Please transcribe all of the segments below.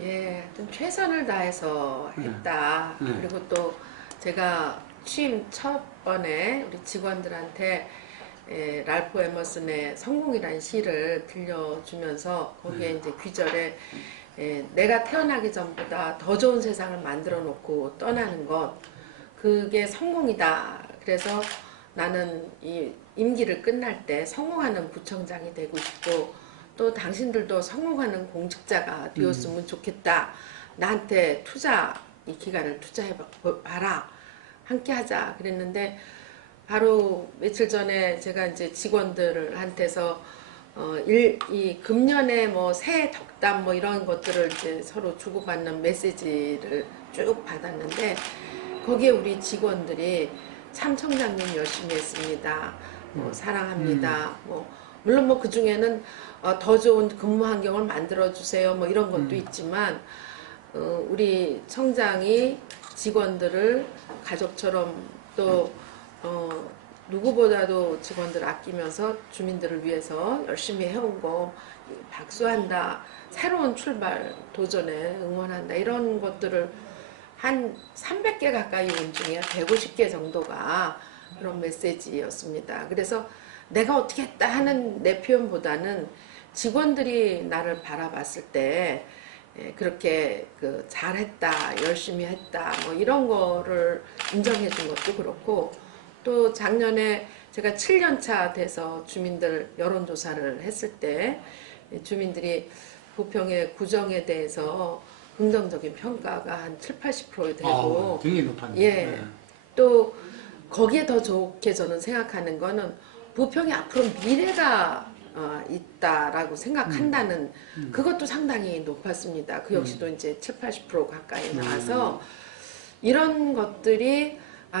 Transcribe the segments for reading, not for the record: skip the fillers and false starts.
예, 하여튼 최선을 다해서 네. 했다. 네. 그리고 또 제가 취임 첫 번에 우리 직원들한테 랄프 에머슨의 성공이라는 시를 들려주면서 거기에 이제 귀절에 내가 태어나기 전보다 더 좋은 세상을 만들어 놓고 떠나는 것, 그게 성공이다. 그래서 나는 이 임기를 끝날 때 성공하는 구청장이 되고 싶고, 또 당신들도 성공하는 공직자가 되었으면 좋겠다. 나한테 이 기간을 투자해 봐라. 함께 하자. 그랬는데, 바로 며칠 전에 제가 이제 직원들한테서 이 금년에 뭐 새해 덕담 뭐 이런 것들을 이제 서로 주고받는 메시지를 쭉 받았는데, 거기에 우리 직원들이 참 청장님 열심히 했습니다. 뭐 사랑합니다. 뭐 물론 뭐 그 중에는 더 좋은 근무 환경을 만들어 주세요. 뭐 이런 것도 있지만 우리 청장이 직원들을 가족처럼 또 누구보다도 직원들 아끼면서 주민들을 위해서 열심히 해온 거 박수한다. 새로운 출발, 도전에 응원한다. 이런 것들을 한 300개 가까이 온 중에 150개 정도가 그런 메시지였습니다. 그래서 내가 어떻게 했다 하는 내 표현보다는 직원들이 나를 바라봤을 때 그렇게 잘했다, 열심히 했다, 뭐 이런 거를 인정해 준 것도 그렇고, 또 작년에 제가 7년차 돼서 주민들 여론조사를 했을 때 주민들이 부평의 구정에 대해서 긍정적인 평가가 한 7, 80% 되고, 굉장히 높았네요. 예. 네. 또 거기에 더 좋게 저는 생각하는 거는 부평이 앞으로 미래가 있다라고 생각한다는 그것도 상당히 높았습니다. 그 역시도 이제 7, 80% 가까이 나와서 이런 것들이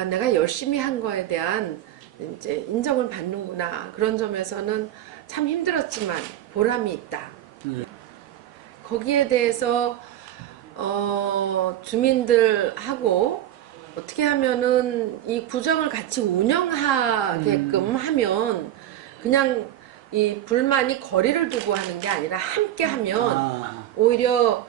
내가 열심히 한 거에 대한 이제 인정을 받는구나. 그런 점에서는 참 힘들었지만 보람이 있다. 거기에 대해서 주민들하고 어떻게 하면은 이 구정을 같이 운영하게끔 하면 그냥 이 불만이 거리를 두고 하는 게 아니라 함께 하면 오히려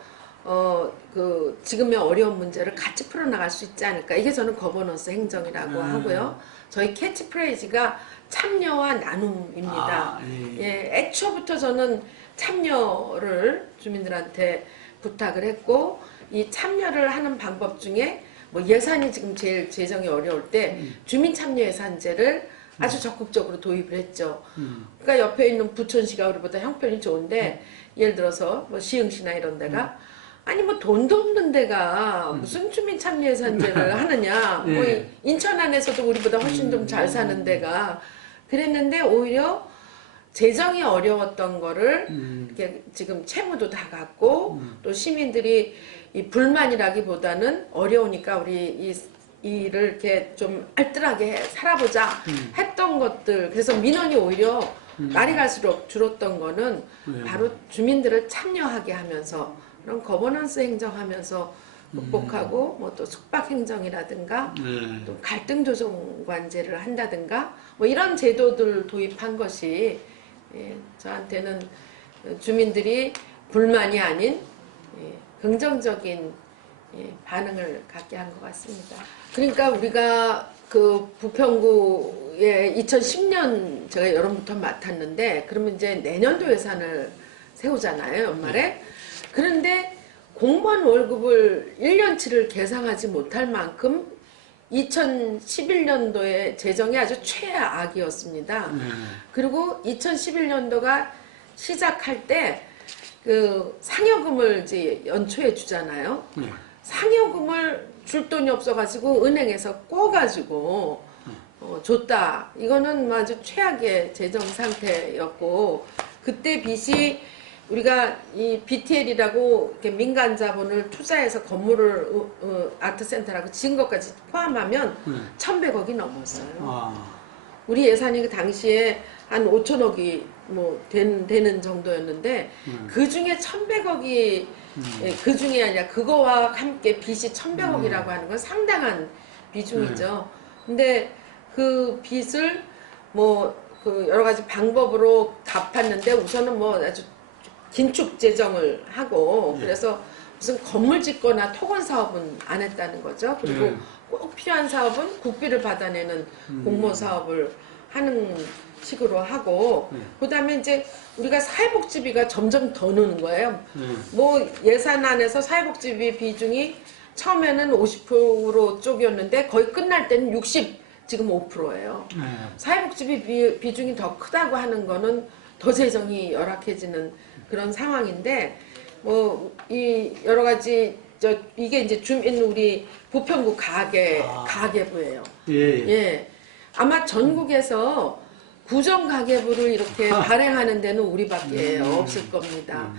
지금의 어려운 문제를 같이 풀어나갈 수 있지 않을까. 이게 저는 거버넌스 행정이라고 하고요. 저희 캐치프레이즈가 참여와 나눔입니다. 예, 애초부터 저는 참여를 주민들한테 부탁을 했고, 이 참여를 하는 방법 중에 뭐 예산이 지금 제일 재정이 어려울 때 주민참여예산제를 아주 적극적으로 도입을 했죠. 그러니까 옆에 있는 부천시가 우리보다 형편이 좋은데 예를 들어서 뭐 시흥시나 이런 데가 아니 뭐 돈도 없는 데가 무슨 주민참여예산제를 하느냐. 뭐 인천 안에서도 우리보다 훨씬 좀 잘 사는 데가 그랬는데, 오히려 재정이 어려웠던 거를 이렇게 지금 채무도 다 갚고 또 시민들이 이 불만이라기보다는 어려우니까 우리 이 일을 이렇게 좀 알뜰하게 살아보자 했던 것들. 그래서 민원이 오히려 날이 갈수록 줄었던 거는 바로 주민들을 참여하게 하면서 그런 거버넌스 행정하면서 극복하고 뭐 또 숙박 행정이라든가 또 갈등 조정관제를 한다든가 뭐 이런 제도들 도입한 것이 저한테는 주민들이 불만이 아닌 긍정적인 반응을 갖게 한 것 같습니다. 그러니까 우리가 그 부평구에 2010년 제가 여름부터 맡았는데, 그러면 이제 내년도 예산을 세우잖아요, 연말에. 그런데 공무원 월급을 1년치를 계상하지 못할 만큼 2011년도에 재정이 아주 최악이었습니다. 그리고 2011년도가 시작할 때 그 상여금을 이제 연초에 주잖아요. 상여금을 줄 돈이 없어가지고 은행에서 꿔가지고 줬다. 이거는 아주 최악의 재정 상태였고, 그때 빚이 우리가 이 BTL이라고 이렇게 민간 자본을 투자해서 건물을 아트센터라고 지은 것까지 포함하면 1,100억이 넘었어요. 우리 예산이 그 당시에 한 5천억이 뭐 되는 정도였는데 그 중에 1,100억이 그 중에 아니라 그거와 함께 빚이 1,100억이라고 하는 건 상당한 비중이죠. 근데 그 빚을 뭐 그 여러 가지 방법으로 갚았는데 우선은 뭐 아주 긴축 재정을 하고 예. 그래서 무슨 건물 짓거나 토건 사업은 안 했다는 거죠. 그리고 예. 꼭 필요한 사업은 국비를 받아내는 공모 사업을 하는 식으로 하고 그다음에 이제 우리가 사회복지비가 점점 더 느는 거예요. 뭐 예산안에서 사회복지비 비중이 처음에는 50% 쪽이었는데 거의 끝날 때는 60, 지금 5%예요. 사회복지비 비중이 더 크다고 하는 거는 더 재정이 열악해지는 그런 상황인데 뭐 이 여러 가지 이게 이제 주민 우리 부평구 가계부예요. 예. 예. 아마 전국에서 구정 가계부를 이렇게 발행하는 데는 우리밖에 없을 겁니다.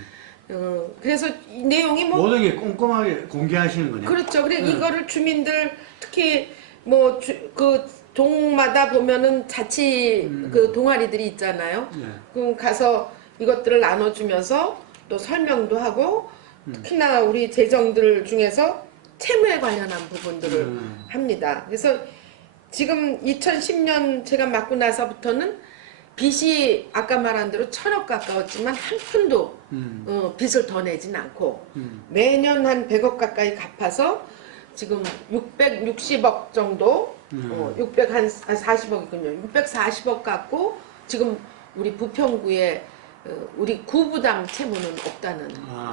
그래서 이 내용이 뭐 모든 게 꼼꼼하게 공개하시는 거네요. 그렇죠. 그래 이거를 주민들 특히 뭐 그 동마다 보면은 자치 그 동아리들이 있잖아요. 그럼 가서 이것들을 나눠주면서 또 설명도 하고 특히나 우리 재정들 중에서 채무에 관련한 부분들을 합니다. 그래서 지금 2010년 제가 맡고 나서부터는 빚이 아까 말한 대로 1,000억 가까웠지만 한 푼도 빚을 더 내진 않고 매년 한 100억 가까이 갚아서 지금 660억 정도 640억이군요. 640억 갖고 지금 우리 부평구에 우리 구부담 채무는 없다는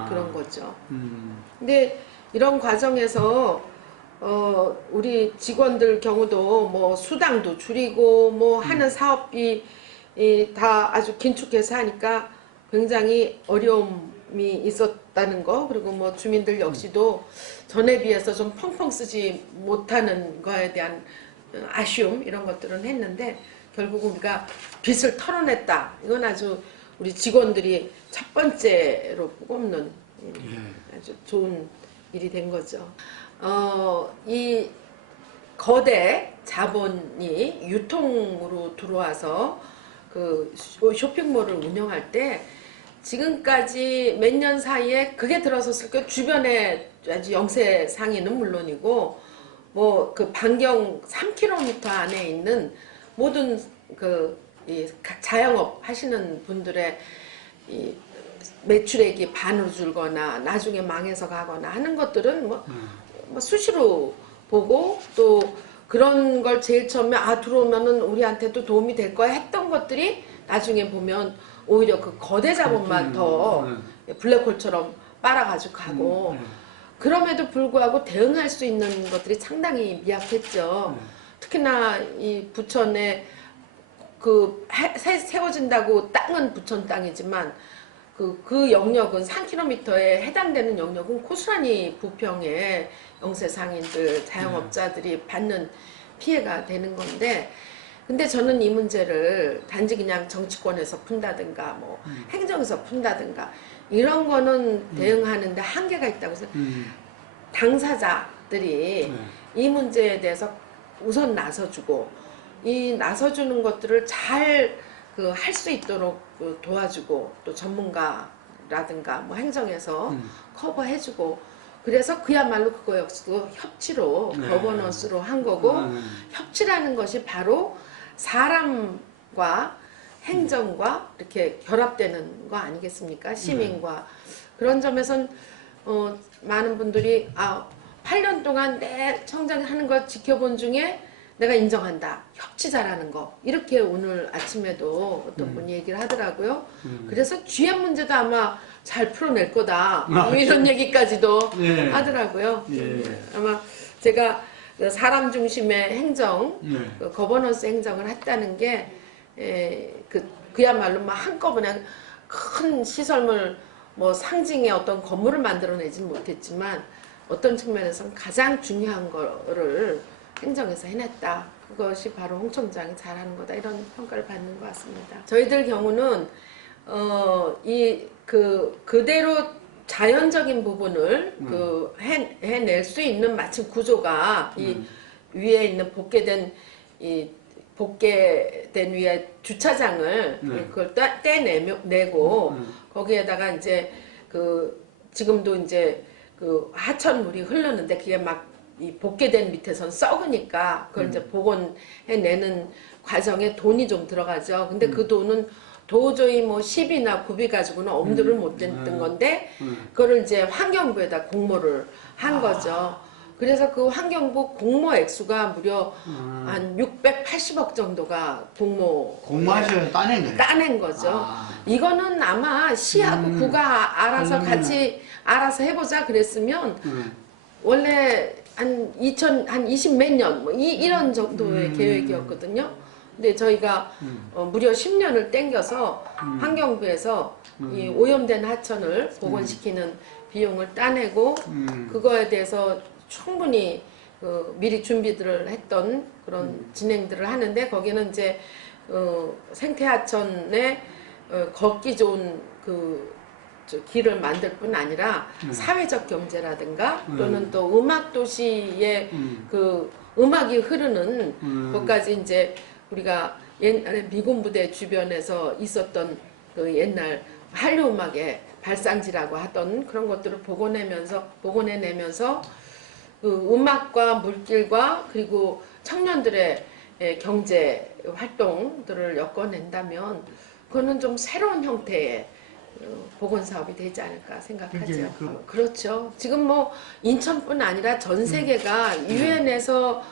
그런 거죠. 근데 이런 과정에서 우리 직원들 경우도 뭐 수당도 줄이고 뭐 하는 사업비 다 아주 긴축해서 하니까 굉장히 어려움이 있었다는 거 그리고 뭐 주민들 역시도 전에 비해서 좀 펑펑 쓰지 못하는 거에 대한 아쉬움 이런 것들은 했는데 결국 우리가 빚을 털어냈다. 이건 아주 우리 직원들이 첫 번째로 꼽는 아주 좋은 일이 된 거죠. 이 거대 자본이 유통으로 들어와서 그 쇼핑몰을 운영할 때 지금까지 몇 년 사이에 그게 들어섰을 때 주변에 아주 영세 상인은 물론이고 뭐 그 반경 3km 안에 있는 모든 이 자영업 하시는 분들의 이 매출액이 반으로 줄거나 나중에 망해서 가거나 하는 것들은 뭐 수시로 보고 또 그런 걸 제일 처음에 들어오면은 우리한테도 도움이 될 거야 했던 것들이 나중에 보면 오히려 그 거대 자본만 더 블랙홀처럼 빨아가지고 가고 그럼에도 불구하고 대응할 수 있는 것들이 상당히 미약했죠. 특히나 이 부천에 세워진다고 땅은 부천 땅이지만 그 영역은 3km에 해당되는 영역은 고스란히 부평의 영세 상인들, 자영업자들이 받는 피해가 되는 건데 근데 저는 이 문제를 단지 그냥 정치권에서 푼다든가 뭐 행정에서 푼다든가 이런 거는 대응하는데 한계가 있다고 해서 당사자들이 이 문제에 대해서 우선 나서주고 이 나서주는 것들을 잘 할 수 있도록 도와주고 또 전문가라든가 뭐 행정에서 커버해주고 그래서 그야말로 그거 역시도 협치로 거버넌스로 한 거고 협치라는 것이 바로 사람과 행정과 이렇게 결합되는 거 아니겠습니까? 시민과 그런 점에선 많은 분들이 8년 동안 내 청장하는 걸 지켜본 중에 내가 인정한다. 협치 잘하는 거. 이렇게 오늘 아침에도 어떤 분이 얘기를 하더라고요. 그래서 GM 문제도 아마 잘 풀어낼 거다. 뭐 이런 얘기까지도 하더라고요. 아마 제가 사람 중심의 행정, 거버넌스 행정을 했다는 게 그야말로 막 한꺼번에 큰 시설물 뭐 상징의 어떤 건물을 만들어내지는 못했지만 어떤 측면에서는 가장 중요한 거를 행정에서 해냈다. 그것이 바로 홍 총장이 잘하는 거다. 이런 평가를 받는 것 같습니다. 저희들 경우는 그대로 자연적인 부분을 해낼 수 있는 마침 구조가 이 위에 있는 복개된 위에 주차장을 그걸 떼내고 거기에다가 이제 지금도 이제 하천물이 흐르는데 그게 막 이 복개된 밑에선 썩으니까 그걸 이제 복원해내는 과정에 돈이 좀 들어가죠. 근데 그 돈은 도저히 뭐 10이나 9비 가지고는 엄두를 못 냈던 건데 그거를 이제 환경부에다 공모를 한 거죠. 그래서 그 환경부 공모 액수가 무려 한 680억 정도가 공모하셔서 따낸 거예요? 따낸 거죠. 이거는 아마 시하고 구가 알아서 같이 알아서 해보자 그랬으면 원래 한 20 몇 년 뭐 이런 정도의 계획이었거든요. 근데 저희가 무려 10년을 땡겨서 환경부에서 이 오염된 하천을 복원시키는 비용을 따내고 그거에 대해서 충분히 미리 준비들을 했던 그런 진행들을 하는데 거기는 이제 생태하천에 걷기 좋은 저 길을 만들 뿐 아니라 사회적 경제라든가 또는 또 음악 도시의 그 음악이 흐르는 것까지 이제 우리가 옛날에 미군 부대 주변에서 있었던 그 옛날 한류 음악의 발상지라고 하던 그런 것들을 복원해내면서 그 음악과 물길과 그리고 청년들의 경제 활동들을 엮어낸다면 그거는 좀 새로운 형태의 복원 사업이 되지 않을까 생각하죠. 그렇죠. 지금 뭐 인천뿐 아니라 전 세계가 유엔에서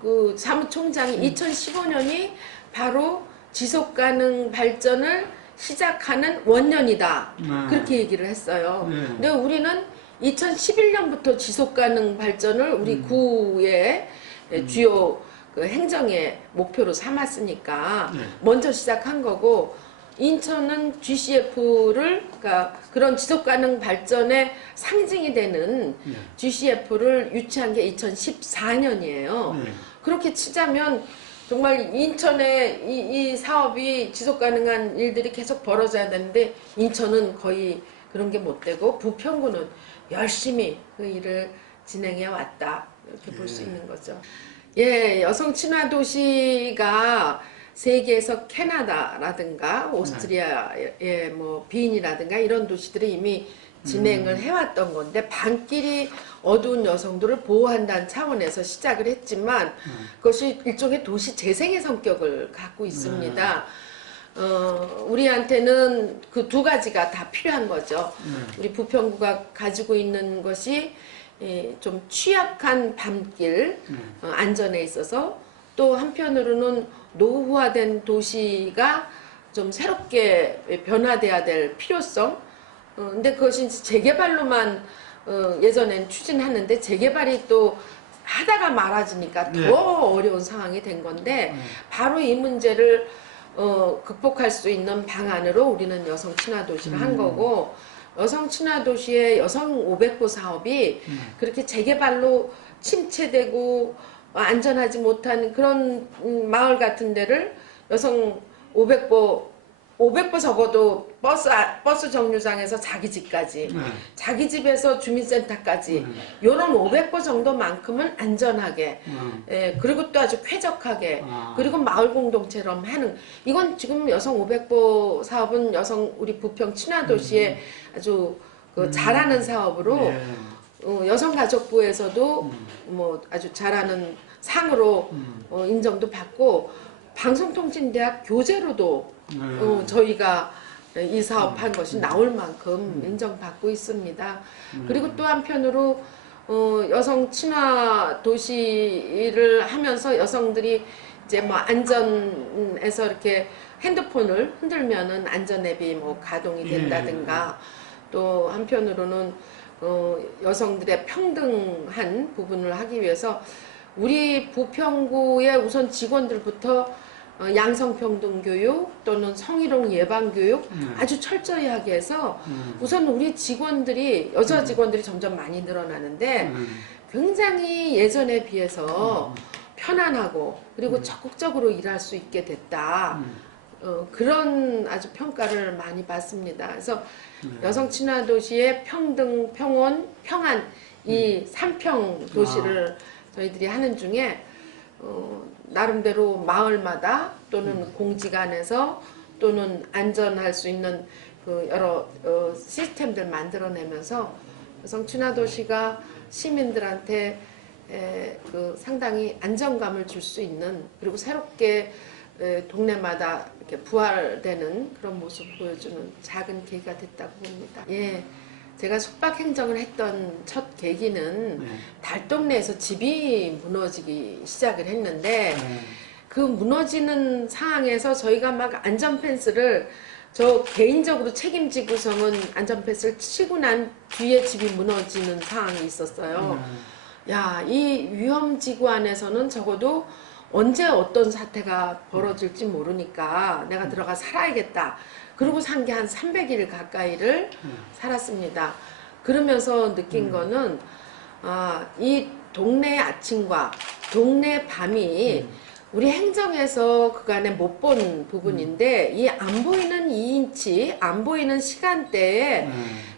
그 사무총장이 2015년이 바로 지속가능 발전을 시작하는 원년이다. 그렇게 얘기를 했어요. 근데 우리는 2011년부터 지속가능 발전을 우리 구의 주요 그 행정의 목표로 삼았으니까 먼저 시작한 거고 인천은 GCF를 그러니까 그런 지속가능 발전의 상징이 되는 GCF를 유치한 게 2014년이에요. 그렇게 치자면 정말 인천에 이 사업이 지속가능한 일들이 계속 벌어져야 되는데 인천은 거의 그런 게 못 되고 부평구는 열심히 그 일을 진행해 왔다 이렇게 볼 수 있는 거죠. 예, 여성 친화 도시가 세계에서 캐나다라든가 오스트리아의 뭐 빈이라든가 이런 도시들이 이미 진행을 해왔던 건데 반길이 어두운 여성들을 보호한다는 차원에서 시작을 했지만 그것이 일종의 도시 재생의 성격을 갖고 있습니다. 우리한테는 그 두 가지가 다 필요한 거죠. 우리 부평구가 가지고 있는 것이 좀 취약한 밤길 안전에 있어서 또 한편으로는 노후화된 도시가 좀 새롭게 변화돼야 될 필요성. 근데 그것이 이제 재개발로만 예전엔 추진하는데 재개발이 또 하다가 말아지니까 더 어려운 상황이 된 건데 바로 이 문제를 극복할 수 있는 방안으로 우리는 여성 친화 도시를 한 거고 여성 친화 도시의 여성 500보 사업이 그렇게 재개발로 침체되고 안전하지 못한 그런 마을 같은 데를 여성 500보 적어도 버스 정류장에서 자기 집까지 자기 집에서 주민센터까지 요런 500보 정도만큼은 안전하게 그리고 또 아주 쾌적하게 그리고 마을 공동체처럼 하는 이건 지금 여성 500보 사업은 여성 우리 부평 친화도시의 아주 그 잘하는 사업으로 여성가족부에서도 뭐 아주 잘하는 상으로 인정도 받고 방송통신대학 교재로도 저희가 이 사업한 것이 나올 만큼 인정받고 있습니다. 그리고 또 한편으로 여성 친화 도시를 하면서 여성들이 이제 뭐 안전에서 이렇게 핸드폰을 흔들면은 안전 앱이 뭐 가동이 된다든가 또 한편으로는 여성들의 평등한 부분을 하기 위해서 우리 부평구의 우선 직원들부터 양성평등 교육 또는 성희롱 예방 교육 아주 철저히 하게 해서 우선 우리 직원들이 여자 직원들이 점점 많이 늘어나는데 굉장히 예전에 비해서 편안하고 그리고 적극적으로 일할 수 있게 됐다. 그런 아주 평가를 많이 받습니다. 그래서 여성 친화 도시의 평등, 평온, 평안 이 3평 도시를 저희들이 하는 중에 나름대로 마을마다 또는 공지관에서 또는 안전할 수 있는 그 여러 시스템들 만들어내면서 여성 친화 도시가 시민들한테 그 상당히 안정감을 줄 수 있는 그리고 새롭게 동네마다 이렇게 부활되는 그런 모습을 보여주는 작은 계기가 됐다고 봅니다. 예. 제가 숙박 행정을 했던 첫 계기는 네. 달동네에서 집이 무너지기 시작을 했는데 네. 그 무너지는 상황에서 저희가 막 안전펜스를 저 개인적으로 책임지고서는 안전펜스를 치고 난 뒤에 집이 무너지는 상황이 있었어요. 야, 이 위험지구 안에서는 적어도 언제 어떤 사태가 벌어질지 모르니까 내가 들어가 살아야겠다. 그러고 산 게 한 300일 가까이를 살았습니다. 그러면서 느낀 거는 이 동네 아침과 동네 밤이 우리 행정에서 그간에 못 본 부분인데 이 안 보이는 2인치, 안 보이는 시간대에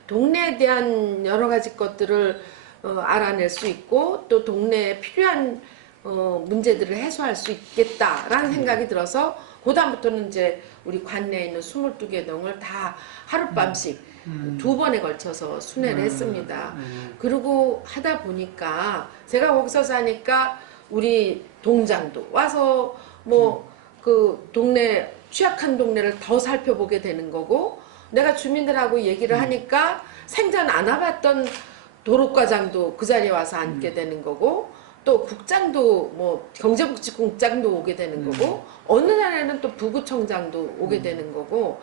동네에 대한 여러 가지 것들을 알아낼 수 있고 또 동네에 필요한 문제들을 해소할 수 있겠다라는 생각이 들어서 그 다음부터는 이제 우리 관내에 있는 22개 동을 다 하룻밤씩 2번에 걸쳐서 순회를 했습니다. 그리고 하다 보니까 제가 거기서 사니까 우리 동장도 와서 뭐 그 동네 취약한 동네를 더 살펴보게 되는 거고 내가 주민들하고 얘기를 하니까 생전 안 와봤던 도로과장도 그 자리에 와서 앉게 되는 거고 또 국장도 뭐 경제복지국장도 오게 되는 거고 어느 날에는 또 부구청장도 오게 되는 거고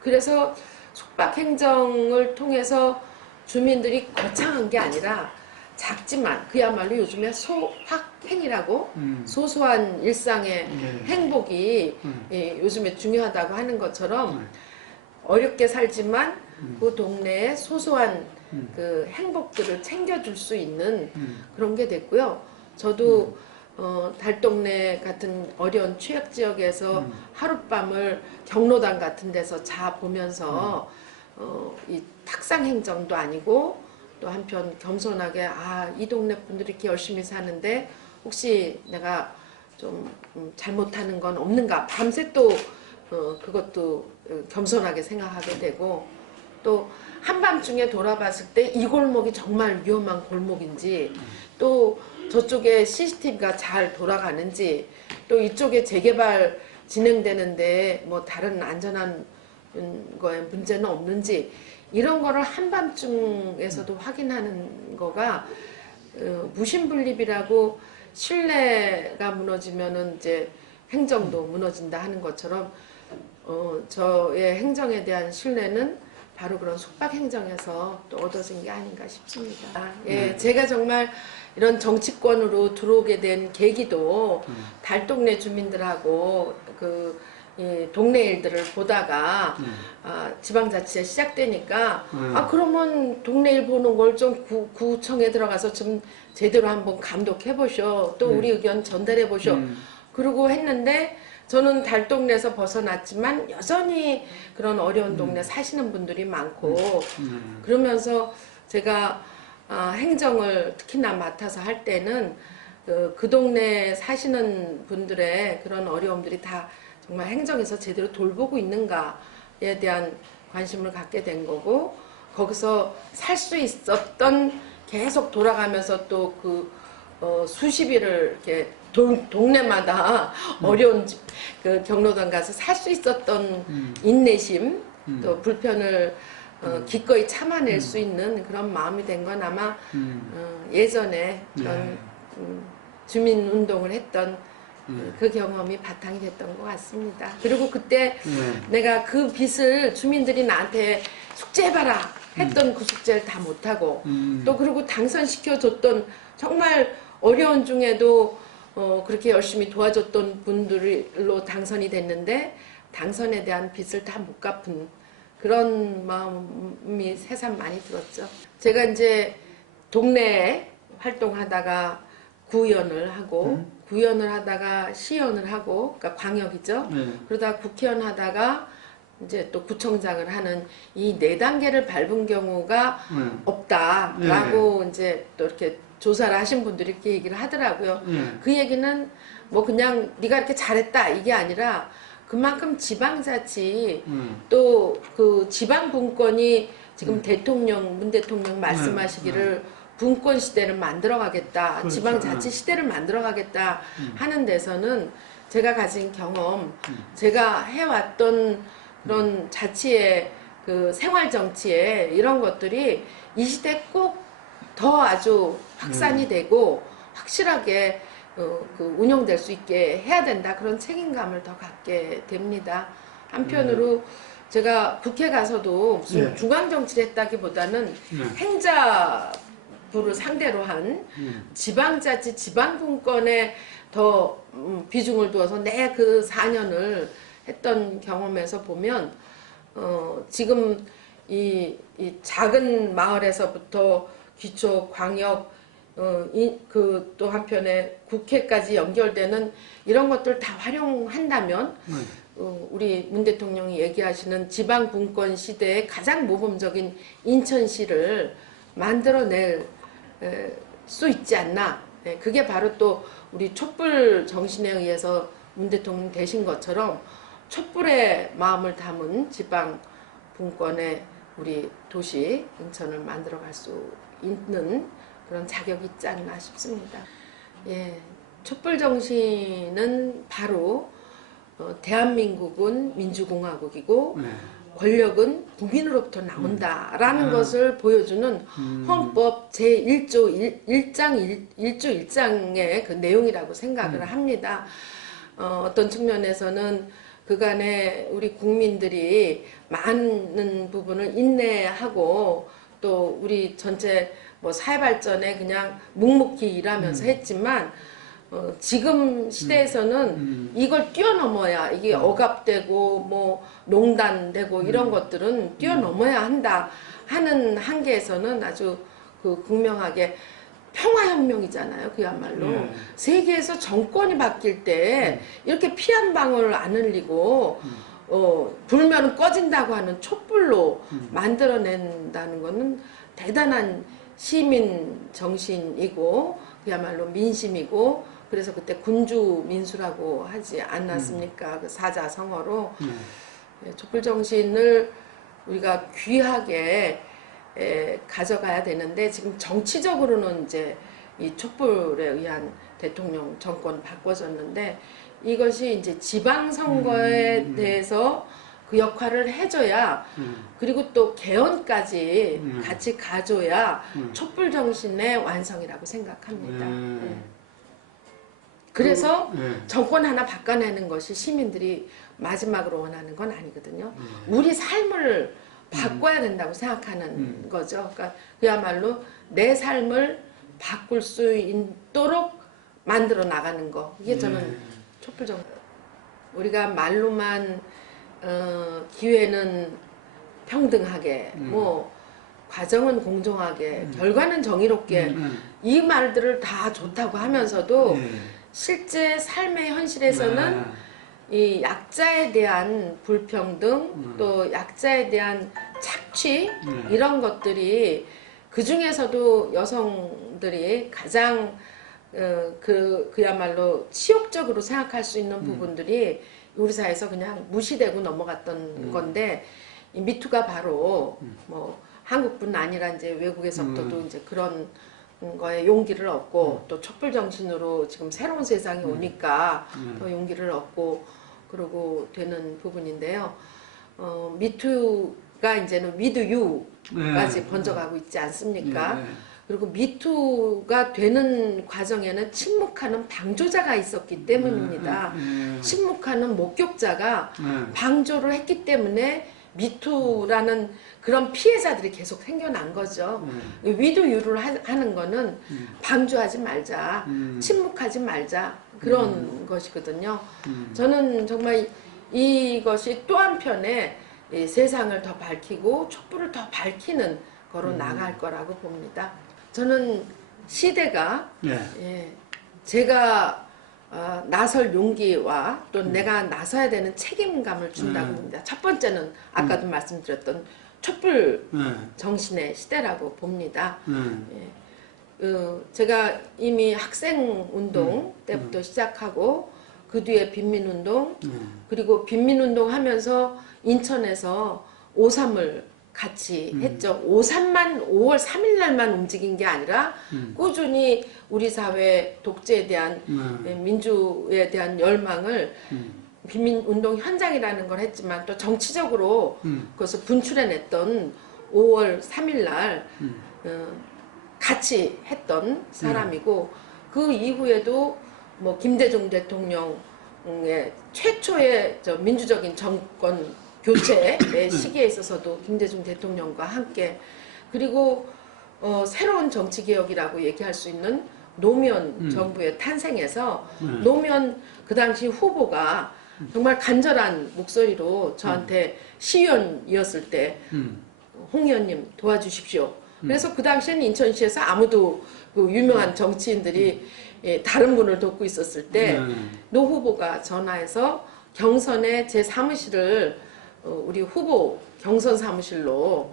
그래서 숙박행정을 통해서 주민들이 거창한 게 아니라 작지만 그야말로 요즘에 소확행이라고 소소한 일상의 행복이 요즘에 중요하다고 하는 것처럼 어렵게 살지만 그 동네의 소소한 그 행복들을 챙겨줄 수 있는 그런 게 됐고요. 저도 달동네 같은 어려운 취약지역에서 하룻밤을 경로당 같은 데서 자 보면서 이 탁상행정도 아니고 또 한편 겸손하게 이 동네 분들이 이렇게 열심히 사는데 혹시 내가 좀 잘못하는 건 없는가 밤새 또 그것도 겸손하게 생각하게 되고 또 한밤중에 돌아봤을 때 이 골목이 정말 위험한 골목인지 또 저쪽에 CCTV가 잘 돌아가는지 또 이쪽에 재개발 진행되는데 뭐 다른 안전한 거에 문제는 없는지 이런 거를 한밤중에서도 확인하는 거가 무심분립이라고 신뢰가 무너지면은 이제 행정도 무너진다 하는 것처럼 저의 행정에 대한 신뢰는 바로 그런 숙박행정에서 또 얻어진 게 아닌가 싶습니다. 예, 제가 정말 이런 정치권으로 들어오게 된 계기도 달동네 주민들하고 그 동네 일들을 보다가 지방자치에 시작되니까 그러면 동네 일 보는 걸 좀 구청에 들어가서 좀 제대로 한번 감독해 보쇼. 또 우리 의견 전달해 보쇼. 그러고 했는데 저는 달동네에서 벗어났지만 여전히 그런 어려운 동네 사시는 분들이 많고 그러면서 제가 행정을 특히나 맡아서 할 때는 그 동네에 사시는 분들의 그런 어려움들이 다 정말 행정에서 제대로 돌보고 있는가에 대한 관심을 갖게 된 거고 거기서 살 수 있었던 계속 돌아가면서 또 그 수십 일을 이렇게 동네마다 어려운 그 경로당 가서 살 수 있었던 인내심 또 불편을 기꺼이 참아낼 수 있는 그런 마음이 된 건 아마 예전에 전 주민운동을 했던 그 경험이 바탕이 됐던 것 같습니다. 그리고 그때 내가 그 빚을 주민들이 나한테 숙제해봐라 했던 그 숙제를 다 못하고 또 그리고 당선시켜줬던 정말 어려운 중에도 그렇게 열심히 도와줬던 분들로 당선이 됐는데 당선에 대한 빚을 다 못 갚은 그런 마음이 새삼 많이 들었죠. 제가 이제 동네에 활동하다가 구의원을 하고 구의원을 하다가 시의원을 하고 그러니까 광역이죠. 그러다 국회의원 하다가 이제 또 구청장을 하는 이 4단계를 밟은 경우가 없다라고 이제 또 이렇게 조사를 하신 분들이 이렇게 얘기를 하더라고요. 그 얘기는 뭐 그냥 네가 이렇게 잘했다 이게 아니라 그만큼 지방자치 또 그 지방 분권이 지금 대통령 문 대통령 말씀하시기를 분권 시대를 만들어 가겠다, 그렇죠. 지방자치 시대를 만들어 가겠다 하는 데서는 제가 가진 경험, 제가 해왔던 그런 자치의 그 생활 정치에 이런 것들이 이 시대 꼭 더 아주 확산이 되고 확실하게 그 운영될 수 있게 해야 된다. 그런 책임감을 더 갖게 됩니다. 한편으로 제가 국회 가서도 무슨 네. 중앙정치를 했다기보다는 네. 행자부를 상대로 한 지방자치, 지방분권에 더 비중을 두어서 내 그 4년을 했던 경험에서 보면 지금 이 작은 마을에서부터 기초, 광역, 그 또 한편에 국회까지 연결되는 이런 것들 다 활용한다면 우리 문 대통령이 얘기하시는 지방분권 시대의 가장 모범적인 인천시를 만들어낼 수 있지 않나. 그게 바로 또 우리 촛불 정신에 의해서 문 대통령 되신 것처럼 촛불의 마음을 담은 지방분권의 우리 도시 인천을 만들어갈 수 있는 그런 자격이 있지 않나 싶습니다. 예, 촛불 정신은 바로 대한민국은 민주공화국이고 권력은 국민으로부터 나온다라는 것을 보여주는 헌법 제1조 1장 1조 1장의 그 내용이라고 생각을 합니다. 어떤 측면에서는 그간에 우리 국민들이 많은 부분을 인내하고 또 우리 전체 뭐 사회 발전에 그냥 묵묵히 일하면서 했지만 지금 시대에서는 이걸 뛰어넘어야 이게 억압되고 뭐 농단되고 이런 것들은 뛰어넘어야 한다 하는 한계에서는 아주 그 분명하게 평화혁명이잖아요. 그야말로 세계에서 정권이 바뀔 때 이렇게 피 한 방울 안 흘리고 불면은 꺼진다고 하는 촛불로 만들어낸다는 것은 대단한 시민 정신이고 그야말로 민심이고 그래서 그때 군주 민수라고 하지 않았습니까? 그 사자성어로 촛불 정신을 우리가 귀하게 가져가야 되는데 지금 정치적으로는 이제 이 촛불에 의한 대통령 정권 바꿔졌는데 이것이 이제 지방선거에 대해서 그 역할을 해줘야 그리고 또 개헌까지 같이 가줘야 촛불 정신의 완성이라고 생각합니다. 그래서 정권 하나 바꿔내는 것이 시민들이 마지막으로 원하는 건 아니거든요. 우리 삶을 바꿔야 된다고 생각하는 거죠. 그러니까 그야말로 내 삶을 바꿀 수 있도록 만들어 나가는 거. 이게 저는 촛불 정신. 우리가 말로만 기회는 평등하게, 뭐 과정은 공정하게, 결과는 정의롭게 이 말들을 다 좋다고 하면서도 실제 삶의 현실에서는 이 약자에 대한 불평등 또 약자에 대한 착취 이런 것들이 그 중에서도 여성들이 가장 그야말로 치욕적으로 생각할 수 있는 부분들이 우리 사회에서 그냥 무시되고 넘어갔던 건데 이 미투가 바로 뭐 한국뿐 아니라 이제 외국에서부터도 이제 그런 거에 용기를 얻고 또 촛불 정신으로 지금 새로운 세상이 오니까 더 용기를 얻고 그러고 되는 부분인데요. 미투가 이제는 위드 유까지 번져가고 있지 않습니까? 그리고 미투가 되는 과정에는 침묵하는 방조자가 있었기 때문입니다. 침묵하는 목격자가 방조를 했기 때문에 미투라는 그런 피해자들이 계속 생겨난 거죠. 위드 유를 하는 거는 방조하지 말자, 침묵하지 말자 그런 것이거든요. 저는 정말 이것이 또 한편에 이 세상을 더 밝히고 촛불을 더 밝히는 거로 나갈 거라고 봅니다. 저는 시대가 제가 나설 용기와 또 내가 나서야 되는 책임감을 준다고 봅니다. 첫 번째는 아까도 말씀드렸던 촛불 정신의 시대라고 봅니다. 제가 이미 학생운동 때부터 시작하고 그 뒤에 빈민운동 그리고 빈민운동 하면서 인천에서 5.3을 같이 했죠. 5.3만 5월 3일 날만 움직인 게 아니라 꾸준히 우리 사회 독재에 대한 민주에 대한 열망을 빈민운동 현장이라는 걸 했지만 또 정치적으로 그것을 분출해냈던 5월 3일 날 같이 했던 사람이고 그 이후에도 뭐 김대중 대통령의 최초의 민주적인 정권 교체의 시기에 있어서도 김대중 대통령과 함께 그리고 새로운 정치개혁이라고 얘기할 수 있는 노무현 정부의 탄생에서 노무현 그 당시 후보가 정말 간절한 목소리로 저한테 시의원이었을 때 홍 의원님 도와주십시오. 그래서 그 당시에는 인천시에서 아무도 그 유명한 정치인들이 다른 분을 돕고 있었을 때 노 후보가 전화해서 경선에 제 사무실을 우리 후보 경선 사무실로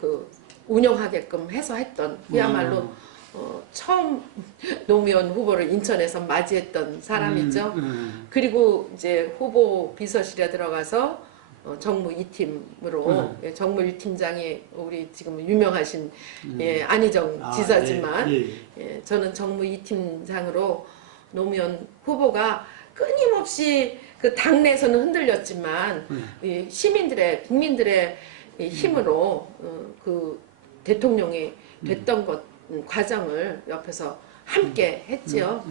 그 운영하게끔 해서 했던 그야말로 처음 노무현 후보를 인천에서 맞이했던 사람이죠. 그리고 이제 후보 비서실에 들어가서 정무 2팀으로 정무 1팀장이 우리 지금 유명하신 안희정 지사지만 저는 정무 2팀장으로 노무현 후보가 끊임없이 그 당내에서는 흔들렸지만 시민들의 국민들의 힘으로 그 대통령이 됐던 것 과정을 옆에서 함께 했지요.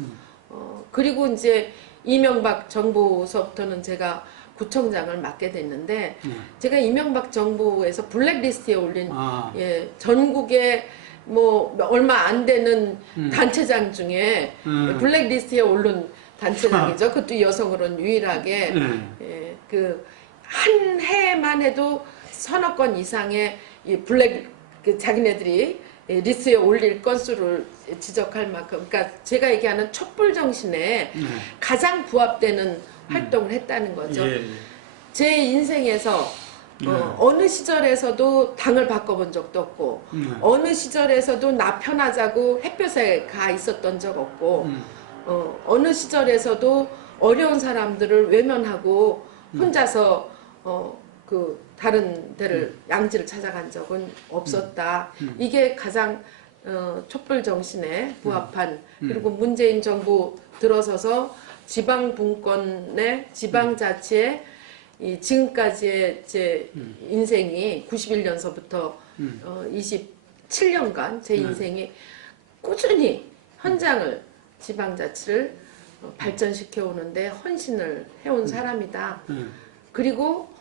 그리고 이제 이명박 정부서부터는 제가 구청장을 맡게 됐는데 제가 이명박 정부에서 블랙리스트에 올린 전국에 뭐 얼마 안 되는 단체장 중에 블랙리스트에 오른 단체장이죠. 그것도 여성으로는 유일하게 그 한 해만 해도 서너 건 이상의 이 블랙 그 자기네들이 리스트에 올릴 건수를 지적할 만큼 그러니까 제가 얘기하는 촛불 정신에 가장 부합되는 활동을 했다는 거죠. 제 인생에서 어느 시절에서도 당을 바꿔본 적도 없고 어느 시절에서도 나 편하자고 햇볕에 가 있었던 적 없고 어느 시절에서도 어려운 사람들을 외면하고 혼자서 그 다른 데를 양지를 찾아간 적은 없었다. 이게 가장 촛불 정신에 부합한 그리고 문재인 정부 들어서서 지방 분권의 지방자치에 이 지금까지의 제 인생이 91년서부터 27년간 제 인생이 꾸준히 현장을 지방자치를 발전시켜 오는데 헌신을 해온 사람이다. 그리고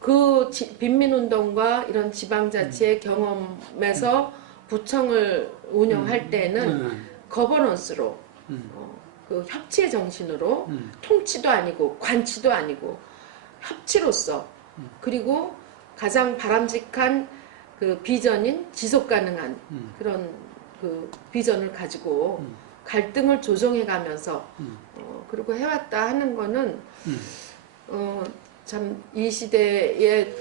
그 빈민운동과 이런 지방자치의 경험에서 구청을 운영할 때는 거버넌스로 그 협치의 정신으로 통치도 아니고 관치도 아니고 협치로서 그리고 가장 바람직한 그 비전인 지속 가능한 그런 그 비전을 가지고 갈등을 조정해 가면서 그리고 해왔다 하는 거는 참 이 시대에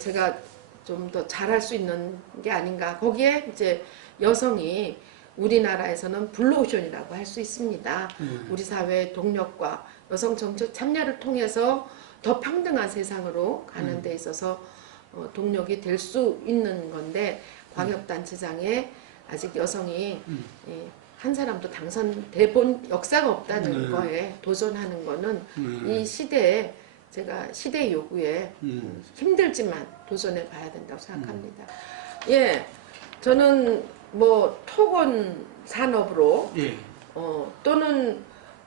제가 좀 더 잘할 수 있는 게 아닌가. 거기에 이제 여성이 우리나라에서는 블루오션이라고 할 수 있습니다. 우리 사회의 동력과 여성 정책 참여를 통해서 더 평등한 세상으로 가는 데 있어서 동력이 될 수 있는 건데 광역단체장에 아직 여성이 한 사람도 당선돼 본 역사가 없다는 거에 도전하는 거는 이 시대에 제가 시대의 요구에 힘들지만 도전해 봐야 된다고 생각합니다. 예, 저는 뭐 토건 산업으로 또는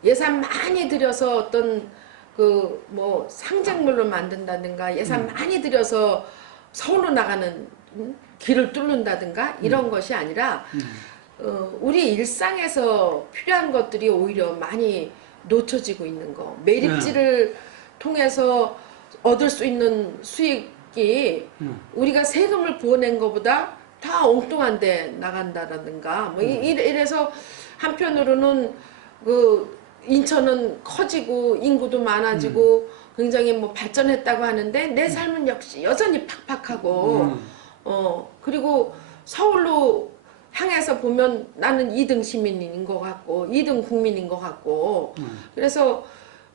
예산 많이 들여서 어떤 그 뭐 상징물로 만든다든가 예산 많이 들여서 서울로 나가는 길을 뚫는다든가 이런 것이 아니라 우리 일상에서 필요한 것들이 오히려 많이 놓쳐지고 있는 거. 매립지를 통해서 얻을 수 있는 수익이 우리가 세금을 부어낸 것보다 다 엉뚱한 데 나간다라든가 뭐 이래서 한편으로는 그 인천은 커지고 인구도 많아지고 굉장히 뭐 발전했다고 하는데 내 삶은 역시 여전히 팍팍하고 그리고 서울로 향해서 보면 나는 2등 시민인 것 같고 2등 국민인 것 같고 그래서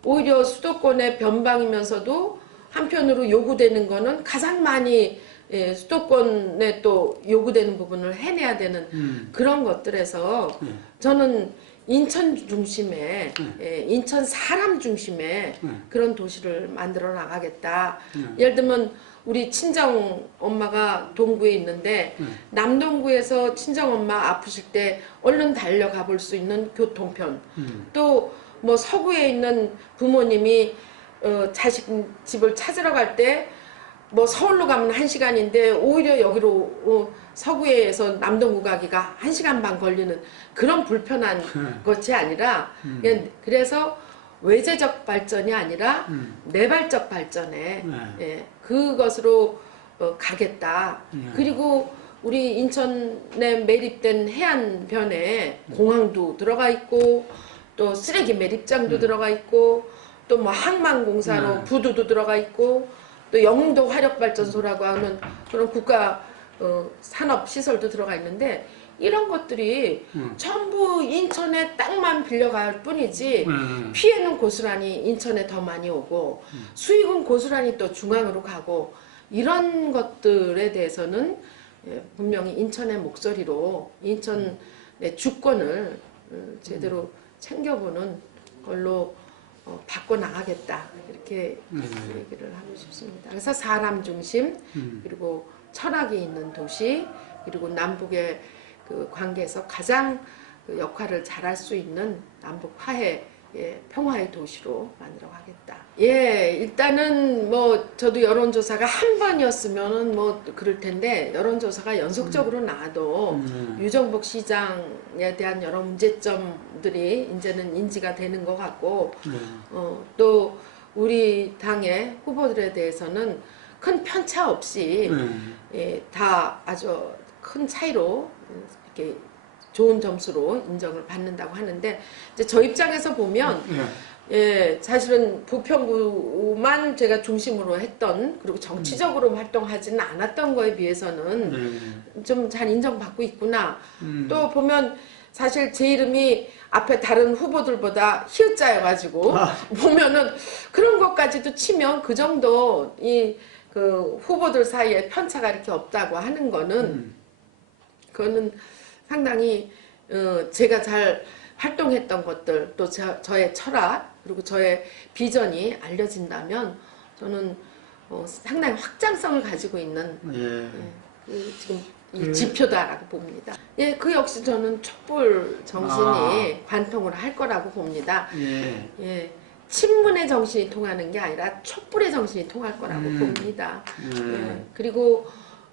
오히려 수도권의 변방이면서도 한편으로 요구되는 거는 가장 많이 예, 수도권에 또 요구되는 부분을 해내야 되는 그런 것들에서 저는 인천 중심의 예, 인천 사람 중심의 그런 도시를 만들어 나가겠다. 예를 들면 우리 친정 엄마가 동구에 있는데 남동구에서 친정 엄마 아프실 때 얼른 달려가 볼 수 있는 교통편, 또 뭐 서구에 있는 부모님이 자식 집을 찾으러 갈 때 뭐 서울로 가면 1시간인데 오히려 여기로 서구에서 남동구 가기가 1시간 반 걸리는 그런 불편한 것이 아니라 그래서 외재적 발전이 아니라 내발적 발전에 예, 그것으로 가겠다. 그리고 우리 인천에 매립된 해안변에 공항도 들어가 있고 또 쓰레기 매립장도 들어가 있고 또 뭐 항만공사로 부두도 들어가 있고 또 영흥도 화력발전소라고 하는 그런 국가 산업시설도 들어가 있는데 이런 것들이 전부 인천에 땅만 빌려갈 뿐이지 피해는 고스란히 인천에 더 많이 오고 수익은 고스란히 또 중앙으로 가고 이런 것들에 대해서는 분명히 인천의 목소리로 인천의 주권을 제대로 챙겨보는 걸로 바꿔나가겠다 이렇게 얘기를 하고 싶습니다. 그래서 사람 중심 그리고 철학이 있는 도시 그리고 남북의 그 관계에서 가장 그 역할을 잘할 수 있는 남북 화해 평화의 도시로 만들어 가겠다. 예, 일단은 뭐 저도 여론조사가 한 번이었으면은 뭐 그럴 텐데 여론조사가 연속적으로 나와도 유정복 시장에 대한 여러 문제점들이 이제는 인지가 되는 것 같고 또 우리 당의 후보들에 대해서는 큰 편차 없이 예, 다 아주 큰 차이로 이렇게 좋은 점수로 인정을 받는다고 하는데 이제 저 입장에서 보면 예, 사실은 부평구만 제가 중심으로 했던 그리고 정치적으로 활동하지는 않았던 거에 비해서는 좀 잘 인정받고 있구나. 또 보면 사실 제 이름이 앞에 다른 후보들보다 희읍자여가지고 보면은 그런 것까지도 치면 그 정도 이 그 후보들 사이에 편차가 이렇게 없다고 하는 거는 그거는 상당히 제가 잘 활동했던 것들 또 저의 철학 그리고 저의 비전이 알려진다면 저는 상당히 확장성을 가지고 있는 그 지금 이 지표다라고 봅니다. 예, 그 역시 저는 촛불 정신이 관통을 할 거라고 봅니다. 예, 친문의 정신이 통하는 게 아니라 촛불의 정신이 통할 거라고 봅니다. 예, 그리고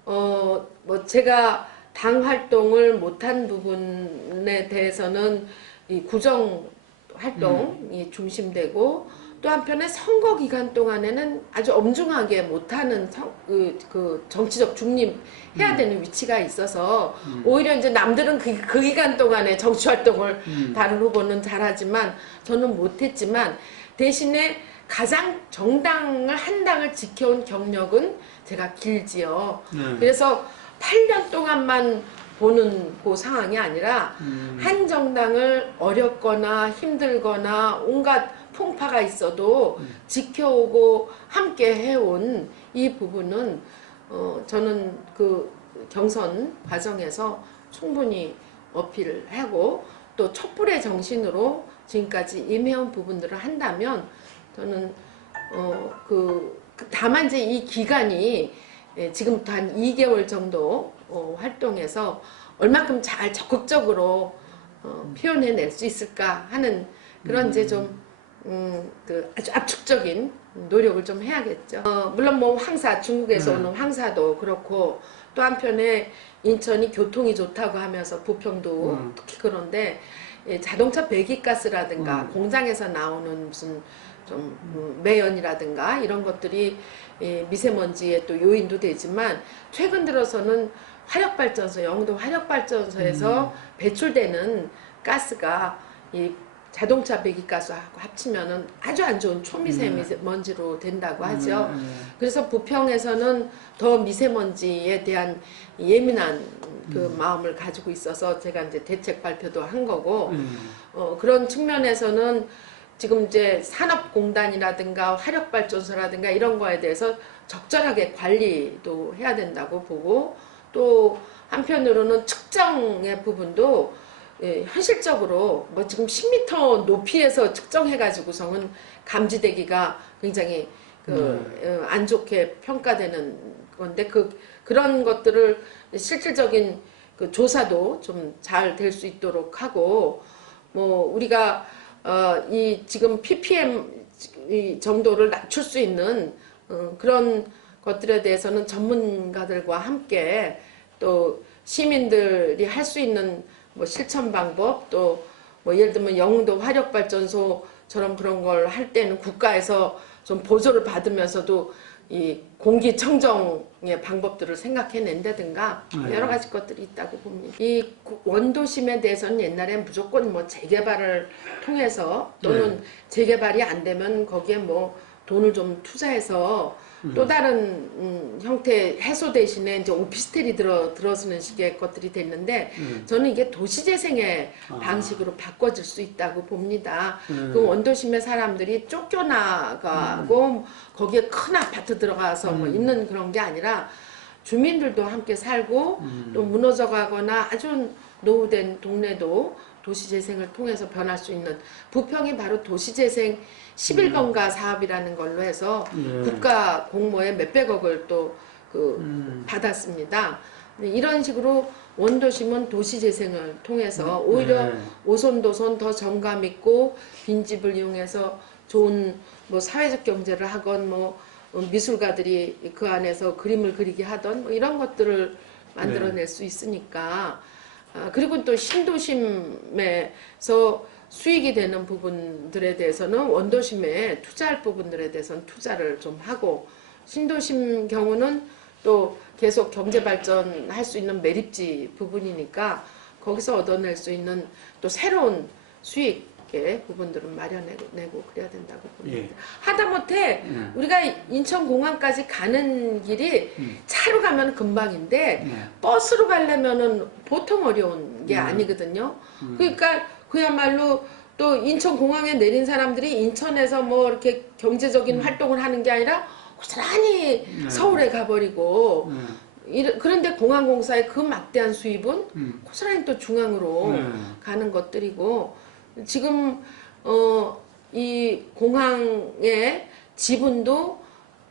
뭐 제가 당 활동을 못한 부분에 대해서는 이 구정 활동이 중심되고 또 한편에 선거 기간 동안에는 아주 엄중하게 못하는 그 정치적 중립 해야 되는 위치가 있어서 오히려 이제 남들은 그 기간 동안에 정치 활동을 다른 후보는 잘하지만 저는 못했지만 대신에 가장 정당을 한 당을 지켜온 경력은 제가 길지요. 그래서 8년 동안만 보는 그 상황이 아니라 한 정당을 어렵거나 힘들거나 온갖 풍파가 있어도 지켜오고 함께 해온 이 부분은 저는 그 경선 과정에서 충분히 어필을 하고 또 촛불의 정신으로 지금까지 임해온 부분들을 한다면 저는 다만 이제 이 기간이 지금부터 한 2개월 정도 활동해서 얼마큼 잘 적극적으로 표현해낼 수 있을까 하는 그런 이제 좀 그 아주 압축적인 노력을 좀 해야겠죠. 물론 뭐 황사 중국에서 오는 황사도 그렇고 또 한편에 인천이 교통이 좋다고 하면서 부평도 특히 그런데 자동차 배기가스라든가 공장에서 나오는 무슨 좀 매연이라든가 이런 것들이 미세먼지의 또 요인도 되지만 최근 들어서는 화력발전소, 영도 화력발전소에서 배출되는 가스가 이 자동차 배기가스하고 합치면은 아주 안 좋은 초미세먼지로 된다고 하죠. 그래서 부평에서는 더 미세먼지에 대한 예민한 그 마음을 가지고 있어서 제가 이제 대책 발표도 한 거고 그런 측면에서는 지금 이제 산업공단이라든가 화력발전소라든가 이런 거에 대해서 적절하게 관리도 해야 된다고 보고, 또 한편으로는 측정의 부분도 현실적으로 뭐 지금 10m 높이에서 측정해가지고서는 감지되기가 굉장히 안 좋게 평가되는 건데, 그런 것들을 실질적인 그 조사도 좀 잘 될 수 있도록 하고, 뭐 우리가 이 지금 ppm 이 정도를 낮출 수 있는 그런 것들에 대해서는 전문가들과 함께, 또 시민들이 할 수 있는 뭐 실천 방법, 또 뭐 예를 들면 영흥도 화력발전소처럼 그런 걸 할 때는 국가에서 좀 보조를 받으면서도 이 공기청정의 방법들을 생각해낸다든가 여러 가지 것들이 있다고 봅니다. 이 원도심에 대해서는 옛날엔 무조건 뭐 재개발을 통해서, 또는 재개발이 안 되면 거기에 뭐 돈을 좀 투자해서 또 다른 형태 해소 대신에 이제 오피스텔이 들어서는 식의 것들이 됐는데, 저는 이게 도시재생의 방식으로 바꿔질 수 있다고 봅니다. 그 원도심의 사람들이 쫓겨나가고 거기에 큰 아파트 들어가서 뭐 있는 그런 게 아니라, 주민들도 함께 살고 또 무너져 가거나 아주 노후된 동네도 도시재생을 통해서 변할 수 있는, 부평이 바로 도시재생 11번가 사업이라는 걸로 해서 국가 공모에 몇백억을 또 받았습니다. 이런 식으로 원도심은 도시재생을 통해서 오히려 오손도손 더 정감 있고 빈집을 이용해서 좋은 뭐 사회적 경제를 하건, 뭐 미술가들이 그 안에서 그림을 그리게 하던 뭐 이런 것들을 만들어낼 수 있으니까. 그리고 또 신도심에서 수익이 되는 부분들에 대해서는 원도심에 투자할 부분들에 대해서는 투자를 좀 하고, 신도심 경우는 또 계속 경제 발전할 수 있는 매립지 부분이니까 거기서 얻어낼 수 있는 또 새로운 수익의 부분들은 마련내고 그래야 된다고 봅니다. 하다못해 우리가 인천공항까지 가는 길이 차로 가면 금방인데 버스로 가려면은 보통 어려운 게 아니거든요. 그러니까 그야말로 또 인천공항에 내린 사람들이 인천에서 뭐 이렇게 경제적인 활동을 하는 게 아니라 고스란히 서울에 가버리고, 그런데 공항공사의 그 막대한 수입은 고스란히 또 중앙으로 가는 것들이고, 지금 이 공항의 지분도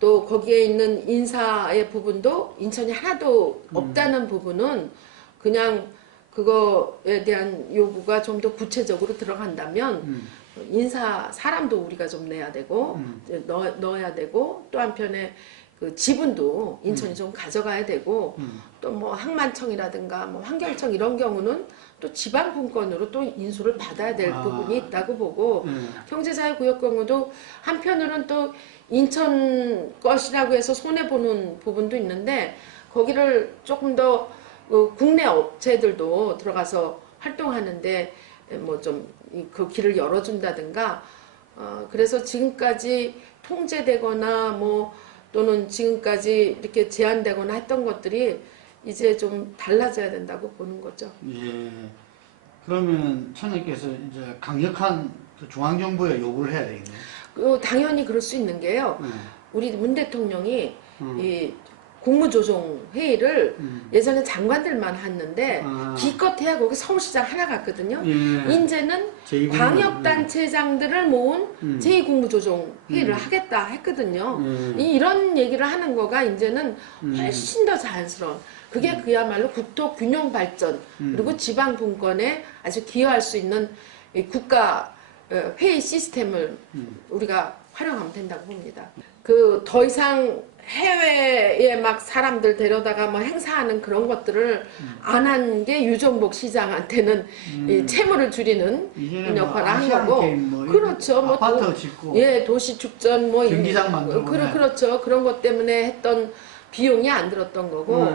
또 거기에 있는 인사의 부분도 인천이 하나도 없다는 부분은, 그냥 그거에 대한 요구가 좀 더 구체적으로 들어간다면 인사 사람도 우리가 좀 내야 되고 넣어야 되고, 또 한편에 그 지분도 인천이 좀 가져가야 되고, 또 뭐 항만청이라든가 뭐 환경청 이런 경우는 또 지방분권으로 또 인수를 받아야 될 부분이 있다고 보고, 경제자유구역 경우도 한편으로는 또 인천 것이라고 해서 손해보는 부분도 있는데, 거기를 조금 더 국내 업체들도 들어가서 활동하는데 뭐 좀 그 길을 열어준다든가, 그래서 지금까지 통제되거나 뭐 또는 지금까지 이렇게 제한되거나 했던 것들이 이제 좀 달라져야 된다고 보는 거죠. 예. 그러면 처녀께서 이제 강력한 그 중앙정부에 요구를 해야 되겠네요. 당연히 그럴 수 있는 게요. 우리 문 대통령이 이 국무조정 회의를 예전에 장관들만 했는데 기껏해야 거기 서울시장 하나 갔거든요. 이제는 광역단체장들을 모은 제2국무조정 회의를 하겠다 했거든요. 이런 얘기를 하는 거가 이제는 훨씬 더 자연스러운, 그게 그야말로 국토 균형 발전 그리고 지방 분권에 아주 기여할 수 있는 국가 회의 시스템을 우리가 활용하면 된다고 봅니다. 그 더 이상 해외에 막 사람들 데려다가 뭐 행사하는 그런 것들을 안 한 게 유정복 시장한테는 이 채무를 줄이는 역할을 한 거고, 뭐 그렇죠. 뭐 아파트 짓고, 도시 축전 뭐 경기장 만들고, 그렇죠. 그런 것 때문에 했던 비용이 안 들었던 거고,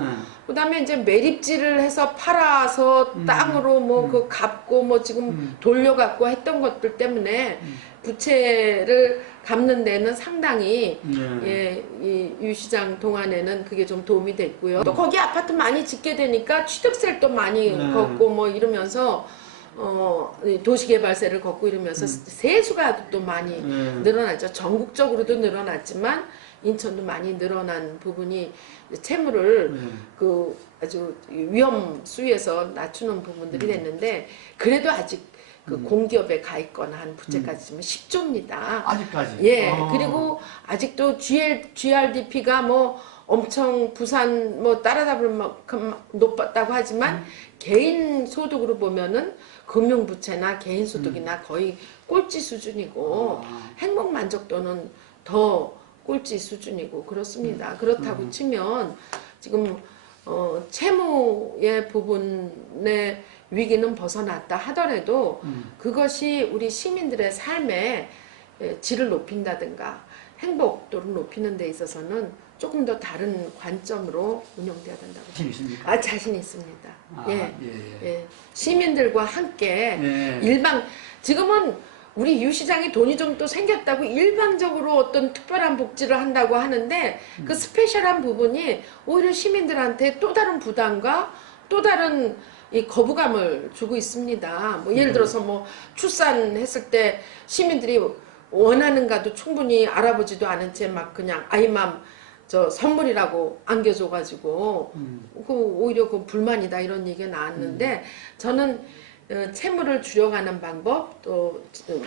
그다음에 이제 매립지를 해서 팔아서 땅으로 뭐 그 갚고 뭐 지금 돌려갖고 했던 것들 때문에 부채를 갚는 데는 상당히 이 시장 동안에는 그게 좀 도움이 됐고요. 또 거기 아파트 많이 짓게 되니까 취득세를 또 많이 걷고 뭐 이러면서 도시개발세를 걷고 이러면서 세수가 또 많이 늘어났죠. 전국적으로도 늘어났지만 인천도 많이 늘어난 부분이 채무를 네. 그 아주 위험 수위에서 낮추는 부분들이 됐는데 그래도 아직 그 공기업에 가 있거나 한 부채까지 지금 10조입니다. 아직까지. 예. 그리고 아직도 GRDP가 뭐 엄청 부산 뭐 따라잡을 만큼 높았다고 하지만 개인 소득으로 보면은 금융부채나 개인 소득이나 거의 꼴찌 수준이고 행복 만족도는 더 꼴찌 수준이고 그렇습니다. 그렇다고 치면 지금 채무의 부분의 위기는 벗어났다 하더라도 그것이 우리 시민들의 삶의 질을 높인다든가 행복도를 높이는 데 있어서는 조금 더 다른 관점으로 운영돼야 된다고 자신 있습니까? 아, 자신 있습니다. 예. 예. 예. 시민들과 함께 예. 지금은 우리 유 시장에 돈이 좀 또 생겼다고 일방적으로 어떤 특별한 복지를 한다고 하는데 그 스페셜한 부분이 오히려 시민들한테 또 다른 부담과 또 다른 이 거부감을 주고 있습니다. 뭐 예를 들어서 뭐 출산했을 때 시민들이 원하는가도 충분히 알아보지도 않은 채 막 그냥 아이맘 저 선물이라고 안겨줘가지고 그 오히려 그 불만이다 이런 얘기가 나왔는데 저는 채무를 줄여가는 방법 또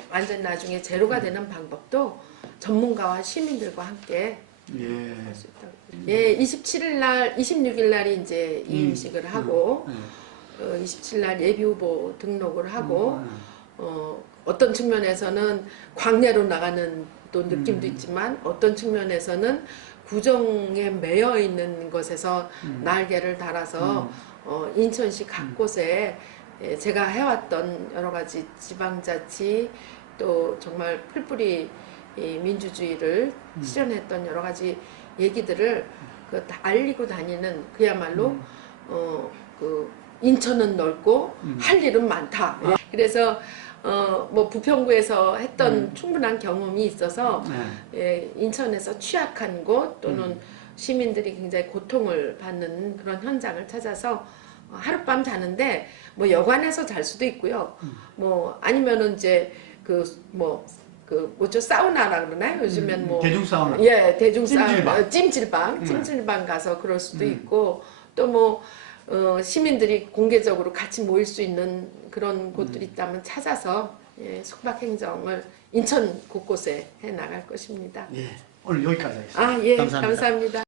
완전 나중에 제로가 되는 방법도 전문가와 시민들과 함께 할 수 있다고. 예, 27일 날, 26일 날이 이제 이임식을 하고 27일 날 예비 후보 등록을 하고 어떤 측면에서는 광야로 나가는 또 느낌도 있지만 어떤 측면에서는 구정에 매여 있는 것에서 날개를 달아서 인천시 각곳에 제가 해왔던 여러 가지 지방자치 또 정말 풀뿌리 민주주의를 실현했던 여러 가지 얘기들을 다 알리고 다니는 그야말로 그 인천은 넓고 할 일은 많다. 그래서 뭐 부평구에서 했던 충분한 경험이 있어서 인천에서 취약한 곳 또는 시민들이 굉장히 고통을 받는 그런 현장을 찾아서 하룻밤 자는데 뭐 여관에서 잘 수도 있고요. 뭐 아니면은 이제 뭐죠 사우나라 그러나요? 요즘엔 뭐 대중 사우나. 예, 대중 사우나, 찜질방. 찜질방 가서 그럴 수도 있고 또 뭐 시민들이 공개적으로 같이 모일 수 있는 그런 곳들이 있다면 찾아서 숙박 행정을 인천 곳곳에 해 나갈 것입니다. 예. 오늘 여기까지 하겠습니다. 아, 예, 감사합니다. 감사합니다.